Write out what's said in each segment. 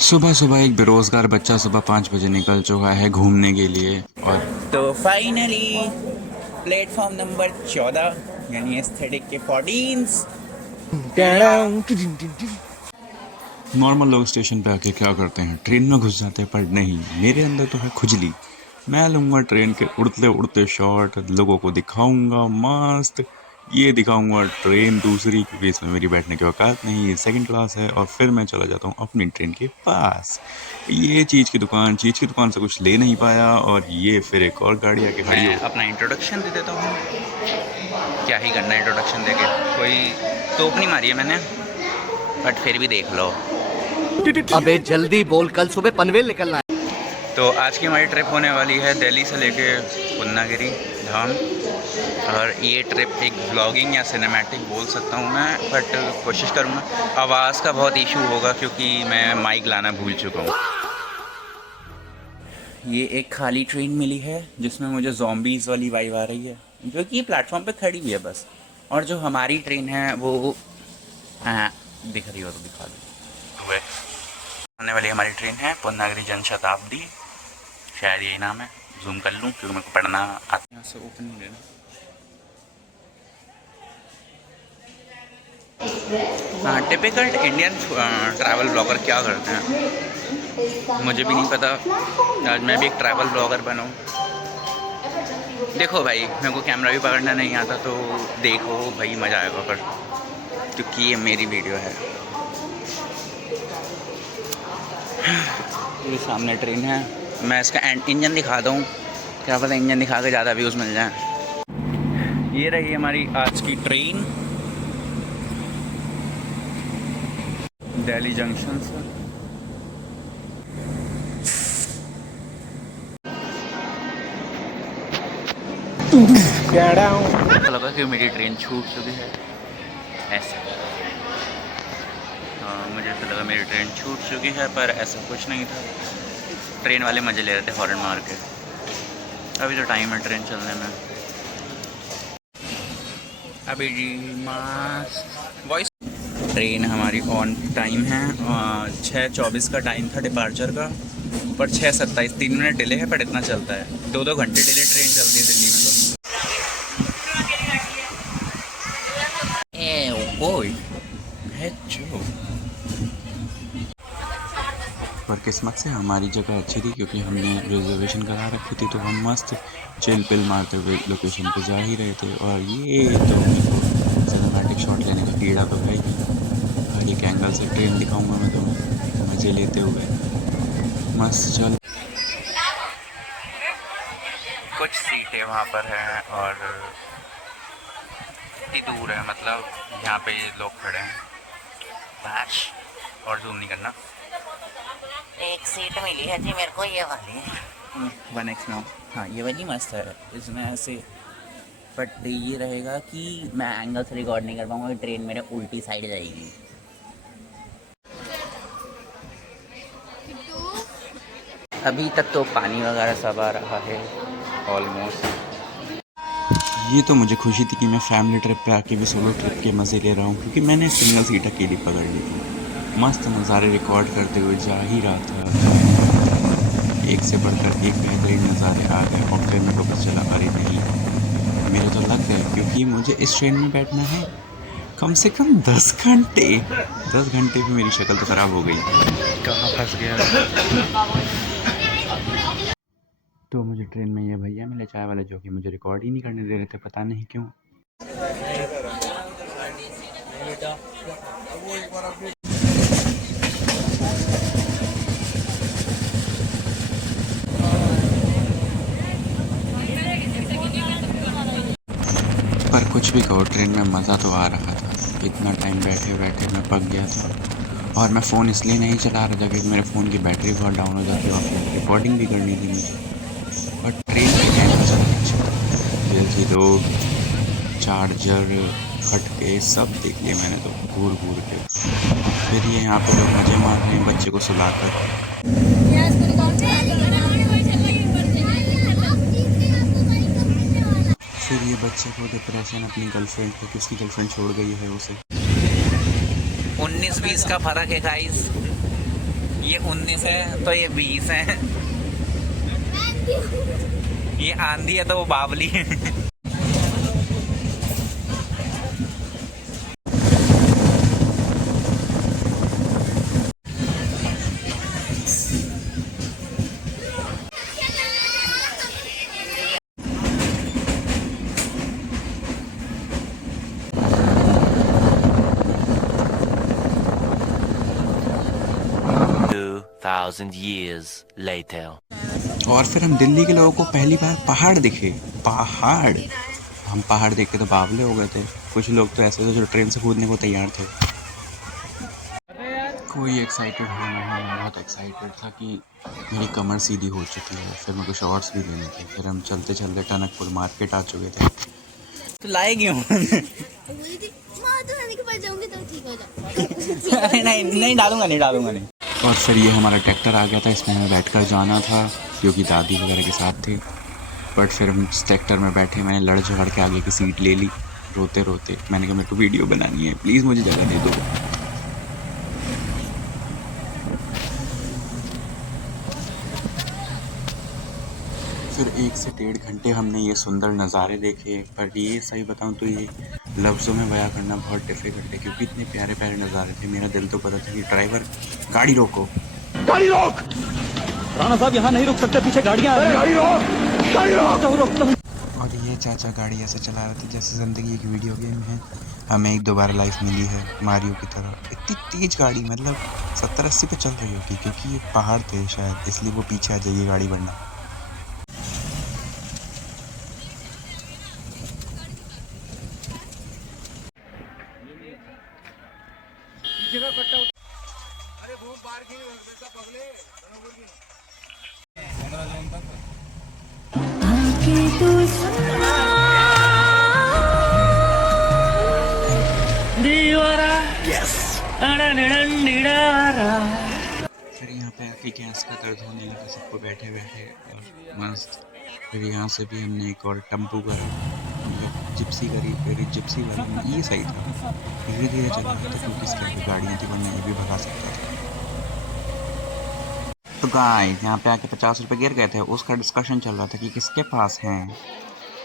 सुबह सुबह एक बेरोजगार बच्चा सुबह 5 बजे निकल चुका है घूमने के लिए। और तो फाइनली प्लेटफॉर्म नंबर 14 यानी एस्थेटिक के 14। नॉर्मल लोग स्टेशन पे आके क्या करते हैं, ट्रेन में घुस जाते हैं। पर नहीं, मेरे अंदर तो है खुजली। मैं लूंगा ट्रेन के उड़ते उड़ते शॉट, लोगों को दिखाऊंगा मस्त। ये दिखाऊंगा ट्रेन दूसरी, क्योंकि इसमें मेरी बैठने की औकात नहीं, ये सेकंड क्लास है। और फिर मैं चला जाता हूँ अपनी ट्रेन के पास। ये चीज़ की दुकान से कुछ ले नहीं पाया, और ये फिर एक और गाड़ी आके खड़ी मैं हो। अपना इंट्रोडक्शन दे देता हूँ। क्या ही करना है इंट्रोडक्शन देके, कोई तोप नहीं मारी है मैंने, बट फिर भी देख लो। अबे जल्दी बोल, कल सुबह पनवेल निकलना है। तो आज की हमारी ट्रिप होने वाली है दिल्ली से लेके पूर्णागिरी धाम। और ये ट्रिप एक व्लॉगिंग या सिनेमैटिक बोल सकता हूँ मैं, बट कोशिश करूँगा। आवाज़ का बहुत इशू होगा क्योंकि मैं माइक लाना भूल चुका हूँ। ये एक खाली ट्रेन मिली है जिसमें मुझे ज़ॉम्बीज़ वाली वाइब आ रही है, जो कि प्लेटफॉर्म पे खड़ी भी है बस। और जो हमारी ट्रेन है वो दिख रही हो तो दिखा दो। आने वाली हमारी ट्रेन है पूर्णागिरी जनशताब्दी, शायद यही नाम है। जूम कर लूँ क्योंकि मेरे को पढ़ना आता है। यहाँ से ओपन नहीं लेना। हाँ, टिपिकल इंडियन ट्रैवल ब्लॉगर क्या करते हैं मुझे भी नहीं पता। आज मैं भी एक ट्रैवल ब्लॉगर बनूँ। देखो भाई, मेरे को कैमरा भी पकड़ना नहीं आता, तो देखो भाई मज़ा आएगा पर, क्योंकि ये मेरी वीडियो है। ये सामने ट्रेन है, मैं इसका इंजन दिखा दूँ, क्या पता इंजन दिखा के ज़्यादा व्यूज़ मिल जाए। ये रही हमारी आज की ट्रेन दिल्ली जंक्शन से। ऐसा लगा कि मेरी ट्रेन छूट चुकी है, ऐसा। मुझे ऐसा लगा मेरी ट्रेन छूट चुकी है, पर ऐसा कुछ नहीं था। ट्रेन वाले मज़े ले रहे थे हॉर्न मार के। अभी तो टाइम है ट्रेन चलने में। अभी जी मस्त वॉइस। ट्रेन हमारी ऑन टाइम है। 6:24 का टाइम था डिपार्चर का, पर 6:27, 3 मिनट डिले है, पर इतना चलता है। 2-2 घंटे डिले ट्रेन चलती है दिल्ली में तो। ओए है जो। पर किस्मत से हमारी जगह अच्छी थी, क्योंकि हमने रिजर्वेशन करा रखी थी, तो हम मस्त चिल पिल मारते हुए लोकेशन पे जा ही रहे थे। और ये तो मेरे को सिनेमैटिक शॉट लेने का कीड़ा तो है ही। हर एक एंगल से ट्रेन दिखाऊंगा मैं तुम्हें, मज़े लेते हुए मस्त चल। कुछ सीटें वहाँ पर हैं और इतनी दूर है, मतलब यहाँ पे लोग खड़े हैं बस। और जूम नहीं करना। एक सीट मिली है जी मेरे को, ये वाली 1x में। हाँ, ये वाली मस्त है, इसमें ऐसे। बट ये रहेगा कि मैं एंगल से रिकॉर्ड नहीं कर पाऊँगा, ट्रेन मेरे उल्टी साइड जाएगी। अभी तक तो पानी वगैरह सब आ रहा है ऑलमोस्ट। ये तो मुझे खुशी थी कि मैं फैमिली ट्रिप पे आके भी सोलो ट्रिप के मज़े ले रहा हूँ, क्योंकि मैंने सिंगल सीट अकेली पकड़ ली थी। मस्त नज़ारे रिकॉर्ड करते हुए जा ही रहा था। एक से बढ़कर एक बेहतरीन नज़ारे आ गए, और फिर मेरे को पता चला, अरे नहीं, मेरे तो लग गए, क्योंकि मुझे इस ट्रेन में बैठना है कम से कम 10 घंटे। 10 घंटे में मेरी शक्ल तो ख़राब हो गई। कहाँ फंस गया। तो मुझे ट्रेन में ये भैया मिले चाय वाले, जो कि मुझे रिकॉर्ड ही नहीं करने दे रहे थे, पता नहीं क्यों। पर कुछ भी कहो, ट्रेन में मज़ा तो आ रहा था। इतना टाइम बैठे बैठे मैं पक गया था। और मैं फ़ोन इसलिए नहीं चला रहा था क्योंकि मेरे फ़ोन की बैटरी बहुत डाउन हो जाती है, और रिकॉर्डिंग भी करनी थी मुझे। और ट्रेन में कैमरा चला अच्छा, एलसी रोड, चार्जर, खटके सब देख लिए मैंने तो घूर घूर के। फिर ये यहाँ पे लोग मज़े मार रहे हैं बच्चे को सुलाकर। फिर ये बच्चे को डिप्रेशन अपनी गर्लफ्रेंड को, कि उसकी गर्लफ्रेंड छोड़ गई है उसे। 19-20 का फर्क है गाइस। ये 19 है तो ये 20 है। ये आंधी है तो वो बावली है। 2,000 years later. और फिर हम दिल्ली के लोगों को पहली बार पहाड़ दिखे। पहाड़, हम पहाड़ देख के तो बावले हो गए थे। कुछ लोग तो ऐसे थे जो ट्रेन से कूदने को तैयार थे। कोई एक्साइटेड हो ना हो, मैं बहुत एक्साइटेड था कि मेरी कमर सीधी हो चुकी है। फिर मेरे को शॉर्ट्स भी लेने थे। फिर हम चलते चलते टनकपुर मार्केट आ चुके थे। तो लाए क्यों? बोली थी माँ तो नानी के पास जाऊंगी तो ठीक हो जाए। नहीं नहीं डालूंगा, नहीं डालूंगा नहीं। और फिर ये हमारा ट्रैक्टर आ गया था, इसमें हमें बैठकर जाना था क्योंकि दादी वगैरह के साथ थे। बट फिर हम इस ट्रैक्टर में बैठे, मैंने लड़ झगड़ के आगे की सीट ले ली रोते रोते। मैंने कहा मेरे को वीडियो बनानी है, प्लीज़ मुझे जगह दे दो। फिर 1 से 1.5 घंटे हमने ये सुंदर नज़ारे देखे। पर ये सही बताऊँ तो ये लफ्ज़ों में बयां करना बहुत डिफ़िकल्ट है क्योंकि इतने प्यारे प्यारे नज़ारे थे। मेरा दिल तो कर रहा था कि ड्राइवर गाड़ी रोको, गाड़ी रोक। राणा साहब यहाँ नहीं रुक सकते, पीछे गाड़ियाँ आ रही हैं। गाड़ी रोक, गाड़ी रोक। और ये चाचा गाड़ी ऐसे चला रहे थे जैसे ज़िंदगी एक वीडियो गेम है। हमें एक दोबारा लाइफ मिली है मारियो की तरह। इतनी तेज़ गाड़ी, मतलब 70-80 पे चल रही होगी क्योंकि ये पहाड़ थे शायद, इसलिए वो पीछे आ जाइए गाड़ी बढ़ना। फिर यहाँ पे आके गैस का दर्द होने लगा सबको बैठे बैठे और मस्त। फिर यहाँ से भी हमने एक और टेम्पू करा, मतलब जिप्सी करी। फिर जिप्सी वाला में ये सही था, धीरे धीरे चला रहा था क्योंकि इसके आगे गाड़ियाँ थी, वरना ये भी भगा सकता था। तो गाइस यहाँ पे आके 50 रुपये गिर गए थे, उसका डिस्कशन चल रहा था कि किसके पास हैं।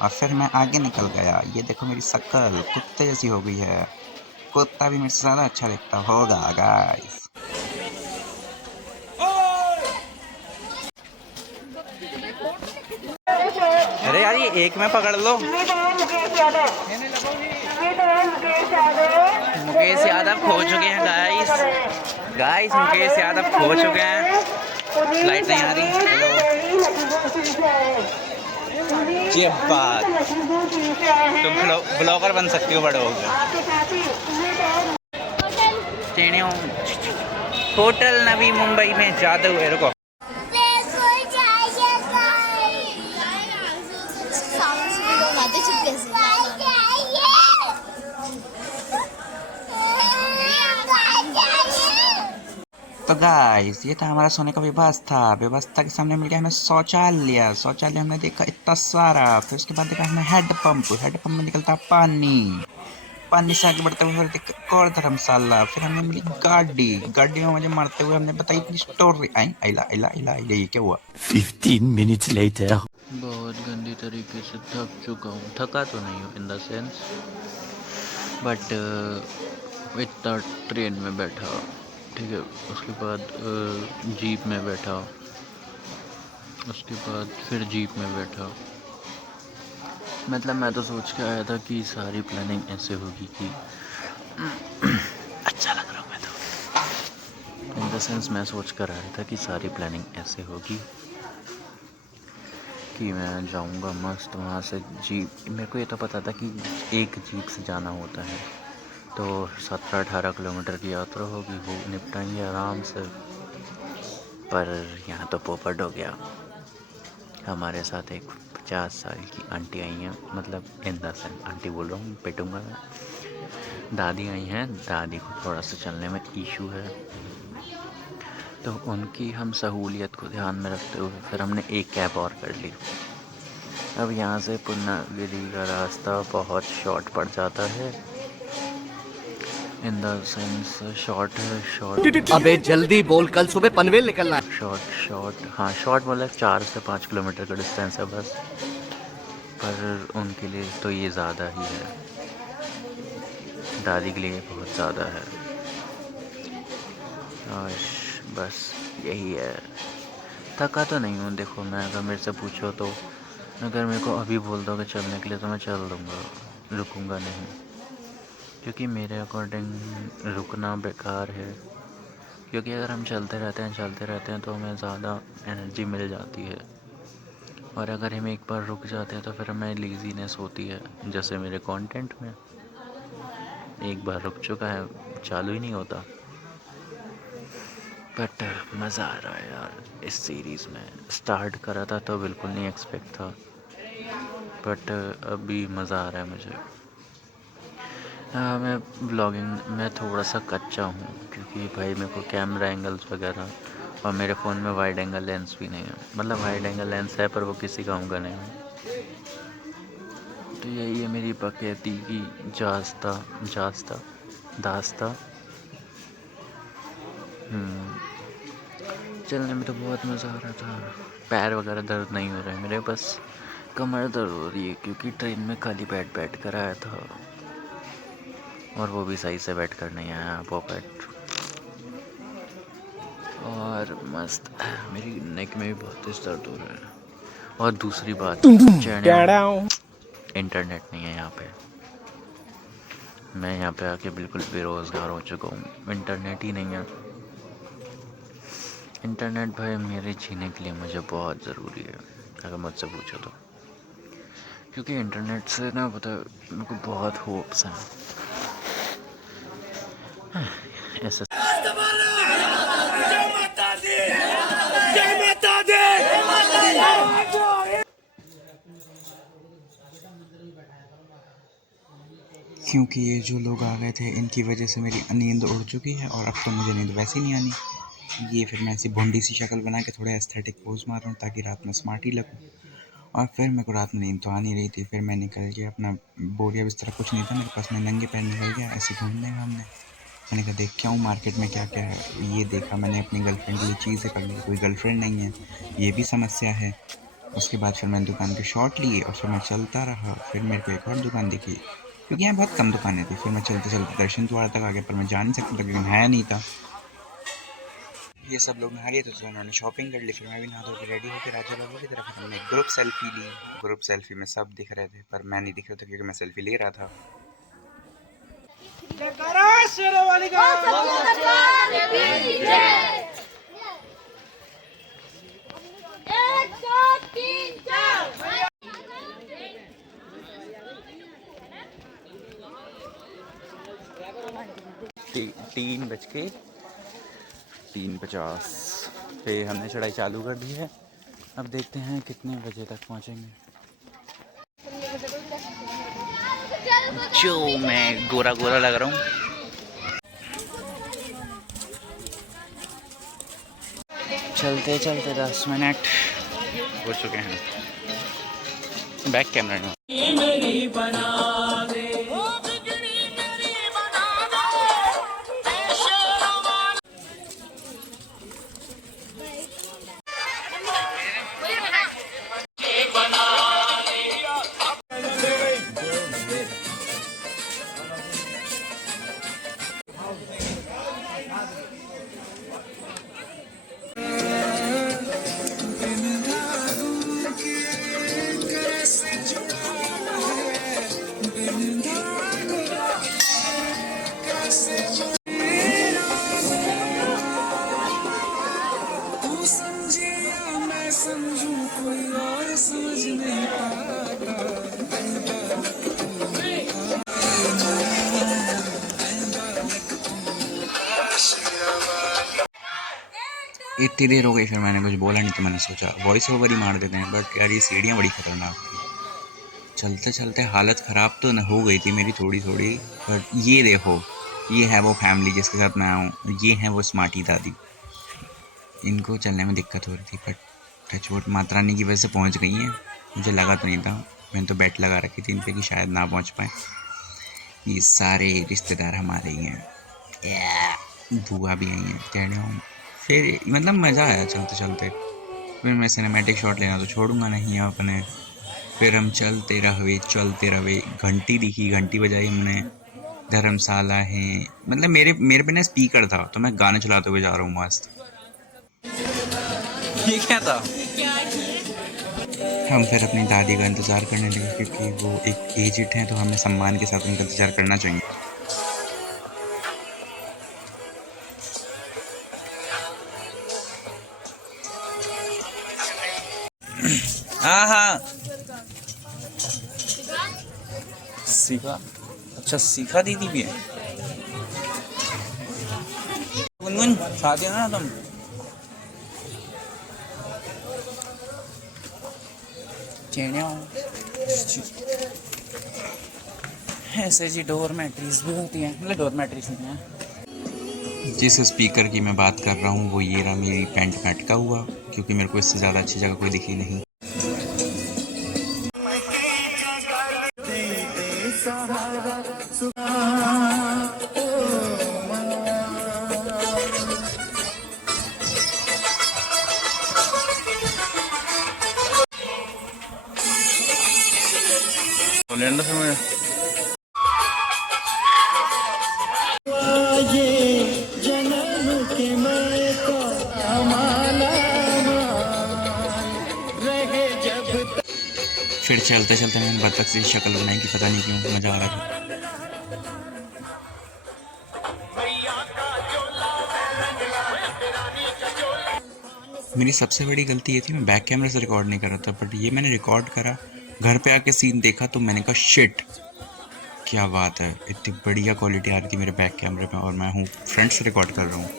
और फिर मैं आगे निकल गया, ये देखो मेरी शक्ल कुत्ते जैसी हो गई है। कुत्ता भी मेरे से ज़्यादा अच्छा दिखता होगा गाइस। अरे यार ये एक में पकड़ लो। मुकेश यादव खो चुके हैं गाइस। गाइस मुकेश यादव खो चुके हैं। लाइट नहीं आ रही। ये बात, तुम ब्लॉगर बन सकती हो बड़े होकर। होटल नवी मुंबई में जाते हुए रुको। तो गाइस ये था हमारा सोने का व्यवस्था। व्यवस्था के सामने मिल गया हमें शौचालय। शौचालय हमने देखा इतना सारा। फिर उसके बाद देखा हमने हेडपम्प में निकलता पानी। पानी से आगे बढ़ते हुए फिर एक और धर्मशाला। फिर हमें मिली गाड़ी में मुझे मारते हुए हमने बताई इतनी स्टोरी। आइला ये क्या हुआ। 15 minutes later. बहुत गंदी तरीके से थक चुका हूँ। थका तो नहीं हूँ इन द सेंस, बट इतना ट्रेन में बैठा, ठीक है, उसके बाद जीप में बैठा, उसके बाद फिर जीप में बैठा। मतलब मैं तो सोच के आया था कि सारी प्लानिंग ऐसे होगी कि अच्छा लग रहा हूँ मैं तो। इन द सेंस मैं सोच कर आया था कि सारी प्लानिंग ऐसे होगी कि मैं जाऊंगा मस्त वहाँ से जीप। मेरे को ये तो पता था कि एक जीप से जाना होता है, तो 17-18 किलोमीटर की यात्रा होगी, वो निपटाएंगे आराम से। पर यहाँ तो पोपट हो गया। हमारे साथ एक 50 साल की आंटी आई हैं, मतलब इन द सेंस आंटी बोल रहा हूँ, पिटूंगा मैं। दादी आई हैं, दादी को थोड़ा सा चलने में इशू है, तो उनकी हम सहूलियत को ध्यान में रखते हुए फिर हमने एक कैब और कर ली। अब यहाँ से पूर्णागिरी का रास्ता बहुत शॉर्ट पड़ जाता है, इन द सेंस शॉर्ट अबे जल्दी बोल, कल सुबह पनवेल निकलना है। शॉर्ट हाँ शॉर्ट मतलब 4 से 5 किलोमीटर का डिस्टेंस है बस, पर उनके लिए तो ये ज़्यादा ही है, दादी के लिए बहुत ज़्यादा है। और बस यही है, थका तो नहीं हूँ। देखो मैं अगर मेरे से पूछो तो अगर मेरे को अभी बोल दो कि चलने के लिए तो मैं चल दूँगा, रुकूँगा नहीं, क्योंकि मेरे अकॉर्डिंग रुकना बेकार है। क्योंकि अगर हम चलते रहते हैं तो हमें ज़्यादा एनर्जी मिल जाती है, और अगर हम एक बार रुक जाते हैं तो फिर हमें लेज़ीनेस होती है, जैसे मेरे कंटेंट में एक बार रुक चुका है, चालू ही नहीं होता। बट मज़ा आ रहा है यार इस सीरीज़ में। स्टार्ट करा था तो बिल्कुल नहीं एक्सपेक्ट था, बट अभी मज़ा आ रहा है मुझे। मैं व्लॉगिंग में थोड़ा सा कच्चा हूँ, क्योंकि भाई मेरे को कैमरा एंगल्स वगैरह, और मेरे फ़ोन में वाइड एंगल लेंस भी नहीं है। मतलब वाइड एंगल लेंस है पर वो किसी काम का नहीं है। तो यही है मेरी बकैती की दास्ता। चलने में तो बहुत मज़ा आ रहा था, पैर वगैरह दर्द नहीं हो रहे मेरे, बस कमर दर्द हो रही है, क्योंकि ट्रेन में खाली बैठ कर आया था, और वो भी सही से बैठ कर नहीं आया पॉकेट। और मस्त मेरी नेक में भी बहुत तेज दर्द हो रहा है। और दूसरी बात, इंटरनेट नहीं है यहाँ पे। मैं यहाँ पे आके बिल्कुल बेरोज़गार हो चुका हूँ, इंटरनेट ही नहीं है। इंटरनेट भाई मेरे जीने के लिए मुझे बहुत ज़रूरी है, अगर मुझसे पूछो तो, क्योंकि इंटरनेट से ना पता मेरे को बहुत होप्स हैं। ऐसा क्योंकि ये जो लोग आ गए थे इनकी वजह से मेरी नींद उड़ चुकी है, और अब तो मुझे नींद वैसे ही नहीं आनी। ये फिर मैं ऐसी भोंडी सी शक्ल बना के थोड़े एस्थेटिक पोज मार रहा हूँ ताकि रात में स्मार्ट ही लगूँ। और फिर मेरे को रात में नींद तो आ नहीं रही थी, फिर मैं निकल गया, अपना बोरिया बिस्तर कुछ नहीं था मेरे पास, मैं नंगे पैर निकल गया ऐसे घूमने घामने। मैंने कहा देख के आऊँ मार्केट में क्या क्या है। ये देखा मैंने अपनी गर्लफ्रेंड के लिए चीज़ें कर ली, कोई गर्लफ्रेंड नहीं है, ये भी समस्या है। उसके बाद फिर मैंने दुकान के शॉट लिए और फिर मैं चलता रहा। फिर मेरे को एक और दुकान दिखी, क्योंकि यहाँ बहुत कम दुकानें थी। फिर मैं चलते चलते दर्शन द्वार तक आ गया, पर मैं जा नहीं सकता था क्योंकि नहाया नहीं था। ये सब लोग नहा रहे थे तो उन्होंने शॉपिंग कर ली, फिर मैं भी नहा धो के रेडी होकर राजा बाबू की तरफ हमने ग्रुप सेल्फी ली। ग्रुप सेल्फी में सब दिख रहे थे पर मैं नहीं दिख रहा था, क्योंकि मैं सेल्फी ले रहा था। तीन बज के 3:50 पे हमने चढ़ाई चालू कर दी है। अब देखते हैं कितने बजे तक पहुंचेंगे। जो मैं गोरा गोरा लग रहा हूँ। चलते चलते 10 मिनट हो चुके हैं। बैक कैमरा नहीं। इतनी देर हो गई, फिर मैंने कुछ बोला नहीं तो मैंने सोचा वॉइस ओवर ही मार देते हैं। बट यार ये सीढ़ियाँ बड़ी ख़तरनाक थी, चलते चलते हालत ख़राब तो न हो गई थी मेरी थोड़ी थोड़ी। बट ये देखो, ये है वो फैमिली जिसके साथ मैं आऊँ, ये है वो स्मार्टी दादी। इनको चलने में दिक्कत हो रही थी, बट टचवुड माता रानी की वजह से पहुँच गई हैं। मुझे लगा तो नहीं था, मैंने तो बेट लगा रखी थी इन पर कि शायद ना पहुँच पाए। ये सारे रिश्तेदार हमारे ही हैं, बुआ भी आई हैं, कह रहा हूँ। फिर मतलब मज़ा आया चलते चलते। फिर मैं सिनेमैटिक शॉट लेना तो छोड़ूंगा नहीं अपने। फिर हम चलते रहे, घंटी दिखी, घंटी बजाई हमने। धर्मशाला है, मतलब मेरे पे ना स्पीकर था, तो मैं गाने चलाते हुए जा रहा हूँ मस्त। ये क्या था? हम फिर अपनी दादी का इंतज़ार करने लगे, क्योंकि वो एक एजिड हैं, तो हमें सम्मान के साथ उनका इंतज़ार करना चाहिए। हाँ हाँ, सीखा। अच्छा, सीखा दीदी भी है। गुनगुन खाते हो ना तुम? ऐसे जी डोरमैट्रीज भी होती हैं, मतलब डोरमैट्रीज नहीं है। जिस स्पीकर की मैं बात कर रहा हूँ वो ये रहा, मेरी पैंट में अटका हुआ, क्योंकि मेरे को इससे ज़्यादा अच्छी जगह कोई दिखी नहीं। फिर चलते चलते मैंने बतख से शक्ल बनाई कि पता नहीं क्यों मज़ा आ रहा था। मेरी सबसे बड़ी गलती ये थी, मैं बैक कैमरे से रिकॉर्ड नहीं कर रहा था, बट ये मैंने रिकॉर्ड करा, घर पे आके सीन देखा तो मैंने कहा शिट, क्या बात है, इतनी बढ़िया क्वालिटी आ रही थी मेरे बैक कैमरे में, और मैं हूँ फ्रंट से रिकॉर्ड कर रहा हूँ।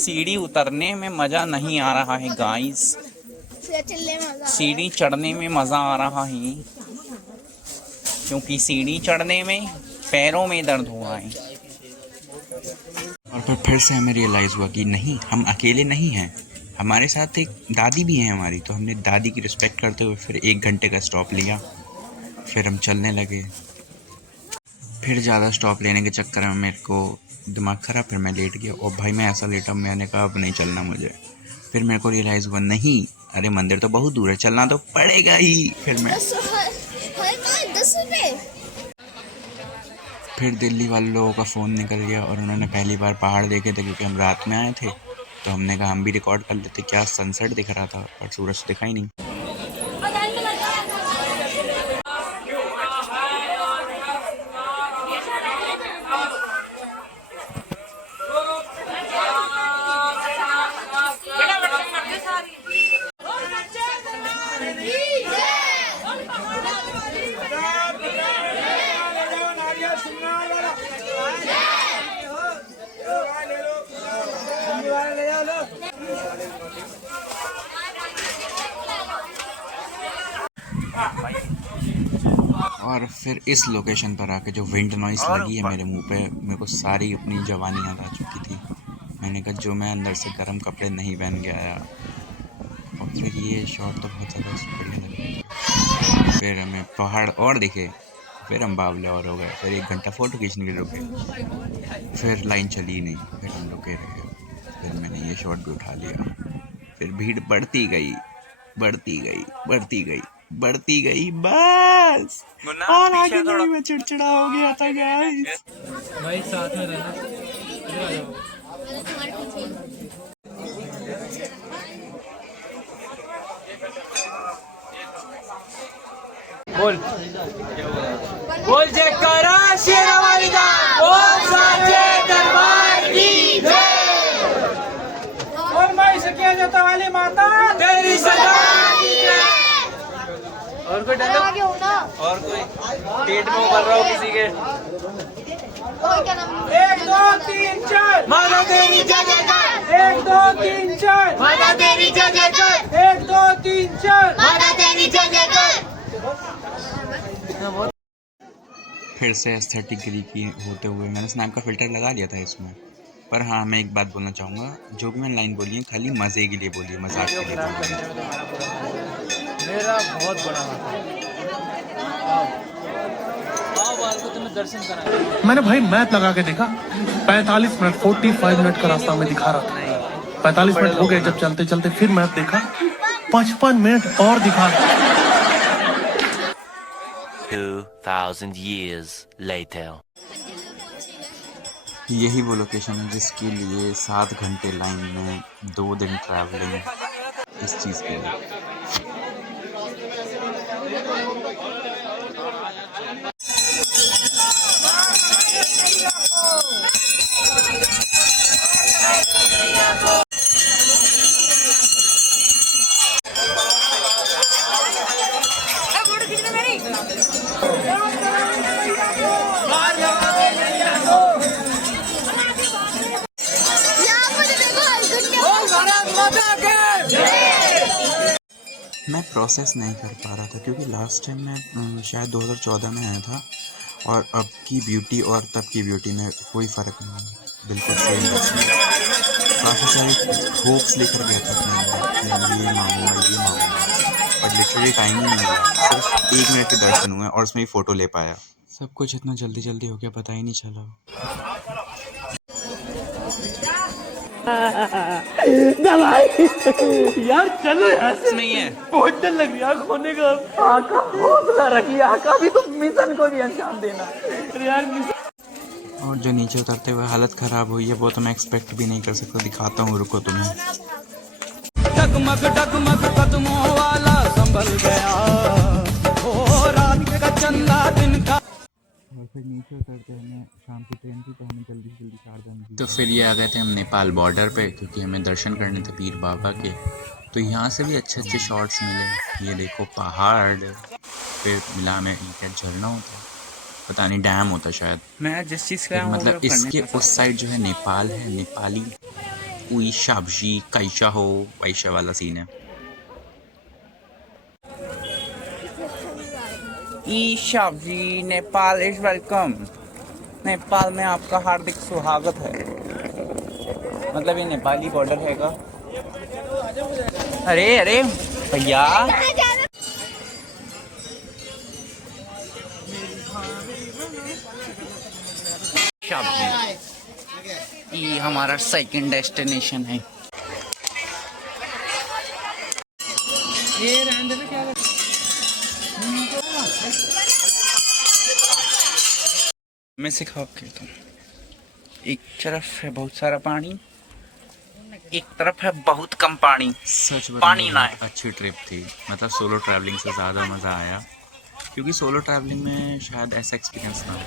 सीढ़ी उतरने में मज़ा नहीं आ रहा है गाइस, सीढ़ी चढ़ने में मज़ा आ रहा है, क्योंकि सीढ़ी चढ़ने में पैरों में दर्द हुआ है। और फिर से हमें रियलाइज़ हुआ कि नहीं, हम अकेले नहीं हैं, हमारे साथ एक दादी भी है हमारी। तो हमने दादी की रिस्पेक्ट करते हुए फिर 1 घंटे का स्टॉप लिया, फिर हम चलने लगे। फिर ज़्यादा स्टॉप लेने के चक्कर में मेरे को दिमाग ख़राब, फिर मैं लेट गया, और भाई मैं ऐसा लेटा, मैंने कहा अब नहीं चलना मुझे। फिर मेरे को रियलाइज़ हुआ नहीं, अरे मंदिर तो बहुत दूर है, चलना तो पड़ेगा ही। फिर मैं 10 रुपए। फिर दिल्ली वाले लोगों का फ़ोन निकल गया, और उन्होंने पहली बार पहाड़ देखे थे, क्योंकि हम रात में आए थे, तो हमने कहा हम भी रिकॉर्ड कर लेते। क्या सनसेट दिख रहा था, पर सूरज दिखा ही नहीं। और फिर इस लोकेशन पर आके जो विंड नॉइस लगी है मेरे मुंह पे, मेरे को सारी अपनी जवानी याद आ चुकी थी। मैंने कहा जो मैं अंदर से गर्म कपड़े नहीं पहन के आया। और फिर ये शॉट तो बहुत ज़्यादा बढ़िया लगा। फिर हमें पहाड़ और दिखे, फिर हम बावले और हो गए। फिर 1 घंटा फ़ोटो खींचने के लिए रुके, फिर लाइन चली ही नहीं, फिर हम रुके रहे। फिर मैंने ये शॉट भी उठा लिया। फिर भीड़ बढ़ती गई, बढ़ती गई, बढ़ती गई, बढ़ती गई, बस। और आगे नहीं, मैं चिड़चिड़ा हो गया था गाइस। भाई साथ में रहना। बोल बोल जयकारा शेरावाली का, बोल साचे दरबार की जय। और मैं सकिया जाता वाली माता तेरी सदा की जय। और कोई डायलॉग और कोई पेट में उबल रहा हो किसी के। 1 2 3 4 माता तेरी जय जयकार। 1 2 3 4 माता तेरी जय जयकार। 1 2 3 4 माता तेरी जय जयकार। फिर से एस्थेटिकली की होते हुए मैंने स्नैप का फ़िल्टर लगा लिया था इसमें। पर हाँ, मैं एक बात बोलना चाहूँगा, जो भी मैंने लाइन बोली है खाली मज़े के लिए बोली है, मज़ाक के लिए बोली है। मेरा बहुत बड़ा हाथ है। आओ बाल को तुम्हें दर्शन कराएं। मैंने भाई मैप लगा के देखा 45 मिनट 45 मिनट का रास्ता में दिखा रहा था। 45 मिनट हो गए जब चलते चलते, फिर मैप देखा 55 मिनट और दिखा रहा। 2000 years later. यही वो लोकेशन है जिसके लिए 7 घंटे लाइन में 2 दिन ट्रैवलिंग इस चीज़ के लिए। यहाँ पर देखो मैं प्रोसेस नहीं कर पा रहा था क्योंकि लास्ट टाइम मैं शायद 2014 में आया था और अब की ब्यूटी और तब की ब्यूटी में कोई फ़र्क नहीं है, बिल्कुल सेम है। काफ़ी सारी होप्स लेकर गया था अपने अंदर कि ये मांगूंगा और लिटरली टाइम ही नहीं मिला। सिर्फ 1 मिनट के दर्शन हुए और उसमें ही फ़ोटो ले पाया। सब कुछ इतना जल्दी जल्दी हो गया, पता ही नहीं चला। यार चलो यार, इसमें ही है। बहुत डर लग रही है आँख होने का। आका हौसला रखिए, आका भी तो मिशन को भी अंजाम देना। अरे यार मिशन। और जो नीचे उतरते हुए हालत ख़राब हुई है वो तो मैं एक्सपेक्ट भी नहीं कर सकता। दिखाता हूँ, रुको तुम्हें। डगमग डगमग कदमों वाला संभल गया, ओ रात का चंदा दिन का। और फिर नीचे उतरते हमें शाम की ट्रेन थी तो हमें जल्दी जल्दी शारजाह में। तो फिर ये आ गए थे हम नेपाल बॉर्डर पे क्योंकि हमें दर्शन करने थे पीर बाबा के। तो यहाँ से भी अच्छे अच्छे शॉट्स मिले। ये देखो पहाड़, फिर मिला हमें क्या झरना होता है, पता नहीं डैम होता शायद। मैं जिस चीज़ फिर का मतलब इसके उस साइड जो है नेपाल है, नेपाली उई शाबजी कैशा हो वैशा वाला सीन है। ईशा जी, नेपाल इज वेलकम। नेपाल में आपका हार्दिक स्वागत है। मतलब ये नेपाली बॉर्डर हैगा। अरे अरे भैया, ये हमारा सेकंड डेस्टिनेशन है। मैं सिखाओ के तुम। एक तरफ है बहुत सारा पानी, एक तरफ है बहुत कम पानी। सच पानी ना है। अच्छी ट्रिप थी। मतलब सोलो ट्रैवलिंग से ज़्यादा मज़ा आया क्योंकि सोलो ट्रैवलिंग में शायद ऐसा एक्सपीरियंस ना हो।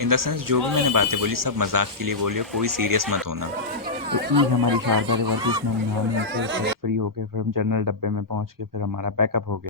इन द सेंस जो भी मैंने बातें बोली सब मजाक के लिए बोली, कोई सीरियस मत होना। तो ईद हमारी शारदा रिवर थी, इसमें हम नहाने निकले, फ्री हो गए। फिर हम जनरल डब्बे में पहुंच के फिर हमारा पैकअप हो गया।